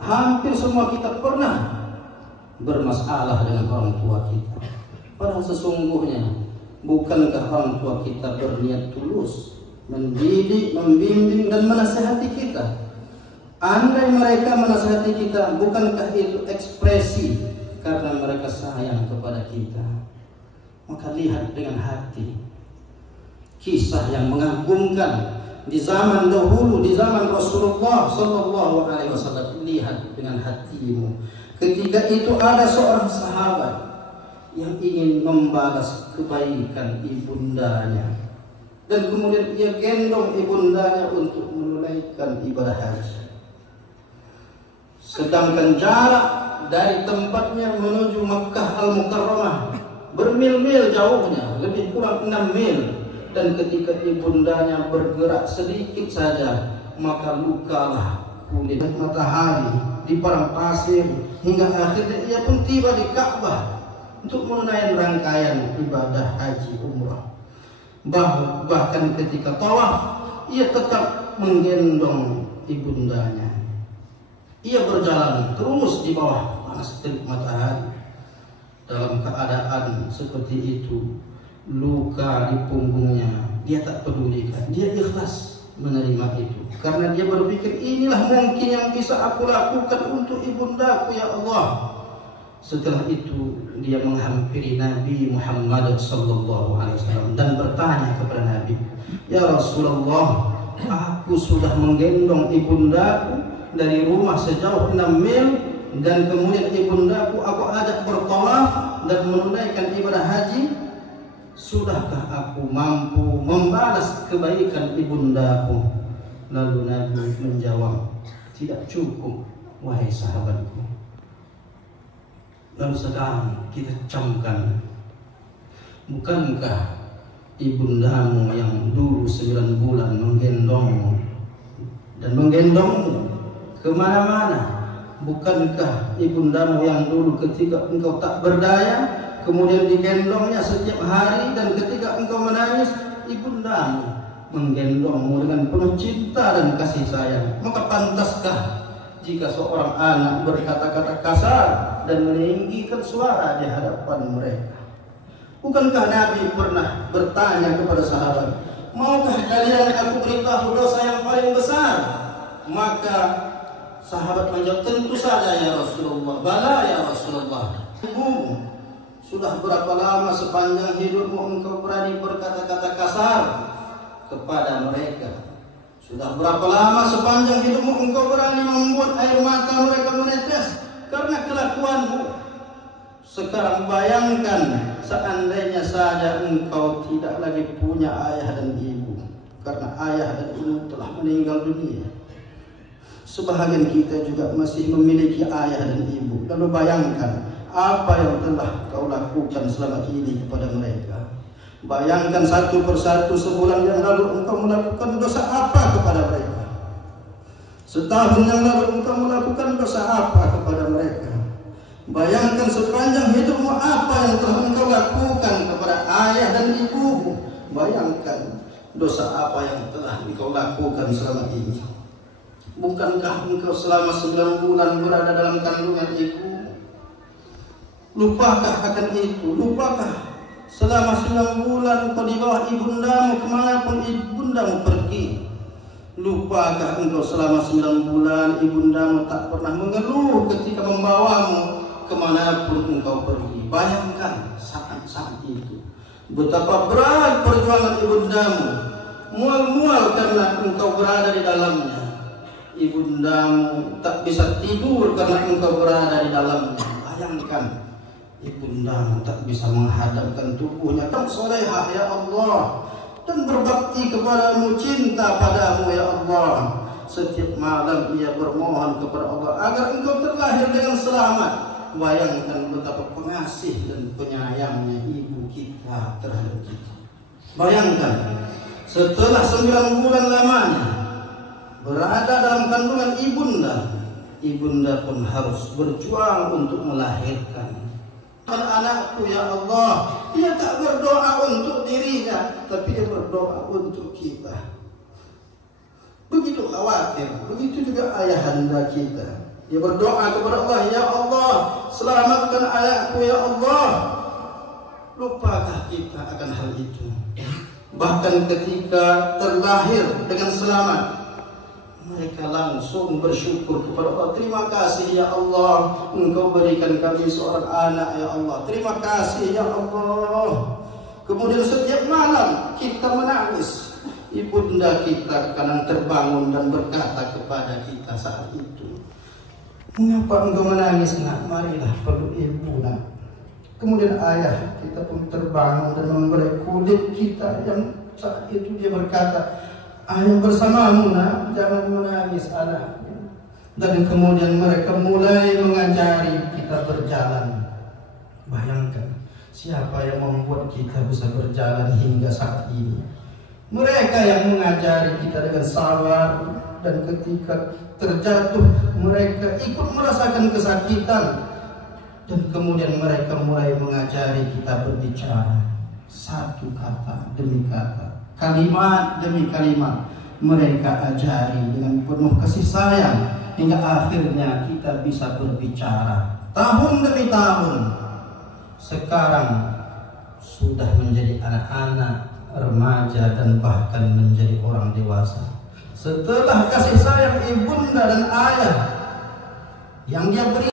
Hampir semua kita pernah bermasalah dengan orang tua kita. Padahal sesungguhnya bukankah orang tua kita berniat tulus mendidik, membimbing dan menasihati kita? Andai mereka menasihati kita, bukankah itu ekspresi karena mereka sayang kepada kita? Maka lihat dengan hati. Kisah yang mengagumkan di zaman dahulu, di zaman Rasulullah Sallallahu Alaihi Wasallam. Lihat dengan hatimu. Ketika itu ada seorang sahabat yang ingin membalas kebaikan ibundanya, dan kemudian ia gendong ibundanya untuk menunaikan ibadah haji. Sedangkan jarak dari tempatnya menuju Makkah Al-Mukarramah bermil-mil jauhnya, lebih kurang 6 mil. Dan ketika ibundanya bergerak sedikit saja, maka lukalah kulit matahari di padang pasir, hingga akhirnya ia pun tiba di Ka'bah untuk menunaikan rangkaian ibadah haji umrah. Bahkan ketika tawaf, ia tetap menggendong ibundanya. Ia berjalan terus di bawah panas terik matahari. Dalam keadaan seperti itu, luka di punggungnya, dia tak pedulikan, dia ikhlas menerima itu, karena dia berpikir inilah mungkin yang bisa aku lakukan untuk ibundaku, ya Allah. Setelah itu dia menghampiri Nabi Muhammad Sallallahu Alaihi Wasallam dan bertanya kepada Nabi, ya Rasulullah, aku sudah menggendong ibundaku dari rumah sejauh 6 mil, dan kemudian ibundaku aku ajak bertawaf dan menunaikan ibadah haji. Sudahkah aku mampu membalas kebaikan ibundaku? Lalu Nabi menjawab, tidak cukup, wahai sahabatku. Lalu sekarang kita camkan, bukankah ibundamu yang dulu 9 bulan menggendongmu dan menggendongmu kemana-mana? Bukankah ibundamu yang dulu ketika engkau tak berdaya kemudian digendongnya setiap hari, dan ketika engkau menangis, ibundamu menggendongmu dengan penuh cinta dan kasih sayang? Maka pantaskah jika seorang anak berkata-kata kasar dan meninggikan suara di hadapan mereka? Bukankah Nabi pernah bertanya kepada sahabat, maukah kalian aku beritahu dosa yang paling besar? Maka sahabat menjawab, tentu saja ya Rasulullah. Bala ya Rasulullah. Ibumu. Sudah berapa lama sepanjang hidupmu engkau berani berkata-kata kasar kepada mereka? Sudah berapa lama sepanjang hidupmu engkau berani membuat air mata mereka menetes karena kelakuanmu? Sekarang bayangkan seandainya saja engkau tidak lagi punya ayah dan ibu, karena ayah dan ibu telah meninggal dunia. Sebahagian kita juga masih memiliki ayah dan ibu. Lalu bayangkan apa yang telah kau lakukan selama ini kepada mereka. Bayangkan satu persatu sebulan yang lalu engkau melakukan dosa apa kepada mereka. Setahun yang lalu engkau melakukan dosa apa kepada mereka. Bayangkan sepanjang hidupmu apa yang telah engkau lakukan kepada ayah dan ibumu. Bayangkan dosa apa yang telah engkau lakukan selama ini. Bukankah engkau selama 9 bulan berada dalam kandungan ibu? Lupakah akan itu? Lupakah selama 9 bulan kau di bawah ibundamu kemanapun ibundamu pergi? Lupakah engkau selama 9 bulan ibundamu tak pernah mengeluh ketika membawamu kemanapun engkau pergi? Bayangkan saat itu betapa berat perjuangan ibundamu, mual-mual karena engkau berada di dalamnya. Ibundamu tak bisa tidur karena engkau berada di dalamnya. Bayangkan ibundamu tak bisa menghadapkan tubuhnya tak solehah ya Allah, dan berbakti kepadamu, cinta padamu ya Allah. Setiap malam ia bermohon kepada Allah agar engkau terlahir dengan selamat. Bayangkan betapa pengasih dan penyayangnya ibu kita terhadap kita. Bayangkan setelah 9 bulan lamanya berada dalam kandungan ibunda pun harus berjuang untuk melahirkan. Anakku ya Allah, dia tak berdoa untuk dirinya, tapi dia berdoa untuk kita. begitu khawatir. Begitu juga ayahanda kita. Dia berdoa kepada Allah, ya Allah, selamatkan ayahku ya Allah. Lupakah kita akan hal itu? Bahkan ketika terlahir dengan selamat, mereka langsung bersyukur kepada Allah. Terima kasih ya Allah, Engkau berikan kami seorang anak ya Allah. Terima kasih ya Allah. Kemudian setiap malam kita menangis. Ibunda kita kadang terbangun dan berkata kepada kita saat itu, mengapa engkau menangis nak? Marilah peluk ibu nak. Kemudian ayah kita pun terbangun dan memberi kulit kita yang saat itu dia berkata, ayah bersamamu nak, jangan menangis anak. Dan kemudian mereka mulai mengajari kita berjalan. Bayangkan, siapa yang membuat kita bisa berjalan hingga saat ini? Mereka yang mengajari kita dengan sabar, dan ketika terjatuh mereka ikut merasakan kesakitan, dan kemudian mereka mulai mengajari kita berbicara satu kata demi kata, kalimat demi kalimat. Mereka ajari dengan penuh kasih sayang hingga akhirnya kita bisa berbicara tahun demi tahun. Sekarang sudah menjadi anak-anak, remaja, dan bahkan menjadi orang dewasa. Setelah kasih sayang ibunda dan ayah yang dia beri